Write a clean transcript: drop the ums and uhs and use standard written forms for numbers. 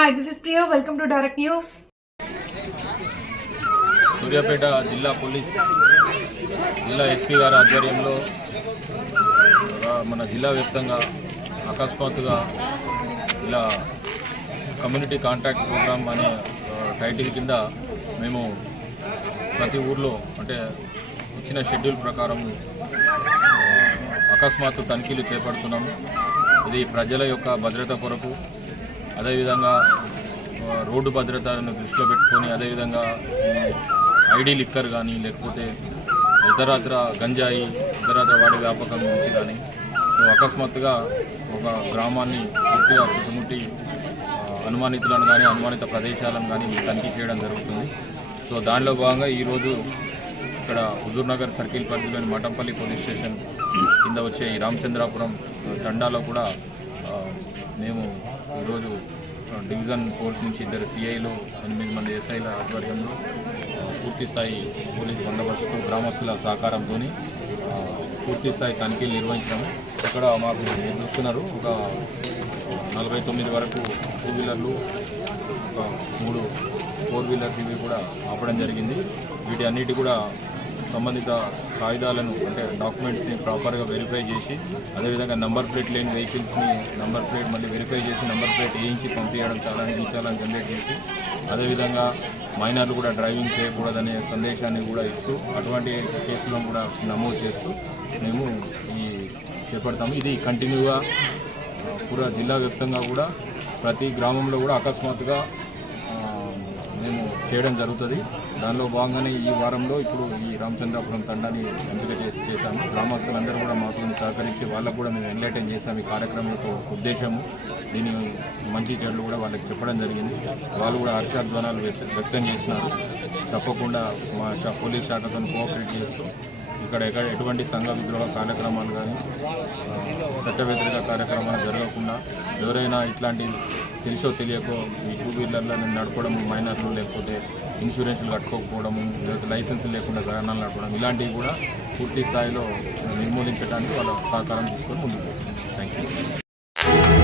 Hi, this is Priya. Welcome to Direct News. Suryapet జిల్లా police జిల్లా SP గారి ఆధ్వర్యంలో మన జిల్లా వ్యాప్తంగా అకస్మాత్తుగా ఇలా కమ్యూనిటీ కాంటాక్ట్ ప్రోగ్రామ్ అనే టైటిల్ కింద మేము ప్రతి ఊర్లో అంటే ఇచ్చిన షెడ్యూల్ ప్రకారం అకస్మాత్తు తనిఖీలు చేపడుతున్నాము. ఇది ప్రజల యొక్క భద్రత కొరకు, అదేవిధంగా రోడ్డు భద్రతను దృష్టిలో పెట్టుకొని, అదేవిధంగా ఐడి లిక్కర్ కానీ లేకపోతే ఇతరత్ర గంజాయి ఇతరత్ర వాడి వ్యాపకం గురించి కానీ అకస్మాత్తుగా ఒక గ్రామాన్ని పూర్తిగా చుట్టుముట్టి అనుమానితులను కానీ అనుమానిత ప్రదేశాలను కానీ తనిఖీ చేయడం జరుగుతుంది. సో దానిలో భాగంగా ఈరోజు ఇక్కడ హుజూర్నగర్ సర్కిల్ పరిధిలోని మఠంపల్లి పోలీస్ స్టేషన్ కింద వచ్చే ఈ రామచంద్రాపురం తండాలో కూడా మేము ఈరోజు డివిజన్ ఫోర్స్ నుంచి 2 సిఐలు 8 మంది ఎస్ఐల ఆధ్వర్యంలో పూర్తి స్థాయి పోలీస్ బందోబస్తు గ్రామస్తుల సహకారంతో పూర్తి స్థాయి తనిఖీలు నిర్వహించాము. ఇక్కడ మాకు చూస్తున్నారు ఒక 49 వరకు 2 వీలర్లు, ఒక 3 4 వీలర్స్ ఇవి కూడా ఆపడం జరిగింది. వీటి అన్నిటి కూడా సంబంధిత కాగితాలను అంటే డాక్యుమెంట్స్ని ప్రాపర్గా వెరిఫై చేసి, అదేవిధంగా నంబర్ ప్లేట్ లేని వెహికల్స్ని నంబర్ ప్లేట్ మళ్ళీ వెరిఫై చేసి నంబర్ ప్లేట్ వేయించి పంపించడం చాలా జనరేట్ చేసి, అదేవిధంగా మైనర్లు కూడా డ్రైవింగ్ చేయకూడదనే సందేశాన్ని కూడా ఇస్తూ అటువంటి కేసులను కూడా నమోదు చేస్తూ మేము ఈ చేపడతాము. ఇది కంటిన్యూగా పూరా జిల్లా వ్యాప్తంగా కూడా ప్రతి గ్రామంలో కూడా అకస్మాత్తుగా మేము చేయడం జరుగుతుంది. దానిలో భాగంగానే ఈ వారంలో ఇప్పుడు ఈ రామచంద్రాపురం తండాన్ని ఎంపిక చేశాము. గ్రామస్తులందరూ కూడా మాతో సహకరించి వాళ్ళకు కూడా మేము ఎన్లైటన్ చేసాము. ఈ కార్యక్రమం యొక్క ఉద్దేశము, దీని మంచి చెడులు కూడా వాళ్ళకి చెప్పడం జరిగింది. వాళ్ళు కూడా హర్షధ్వానాలు వ్యక్తం చేసినారు. తప్పకుండా మా పోలీస్ శాఖతో కోఆపరేట్ చేస్తూ ఇక్కడ ఎటువంటి సంఘ విద్రోహ కార్యక్రమాలు కానీ చట్ట వ్యతిరేక కార్యక్రమాలు జరగకుండా, ఎవరైనా ఇట్లాంటి తెలుసో తెలియకో ఈ 2 వీలర్లో నడపడం, మైనర్లు లేకపోతే ఇన్సూరెన్స్లు కట్టుకోకపోవడము, లేకపోతే లైసెన్సులు లేకుండా వాహనాలు నడపడం, ఇలాంటివి కూడా పూర్తి స్థాయిలో నిర్మూలించడానికి వాళ్ళ సహకారం తీసుకొని ముందుకు. Thank you.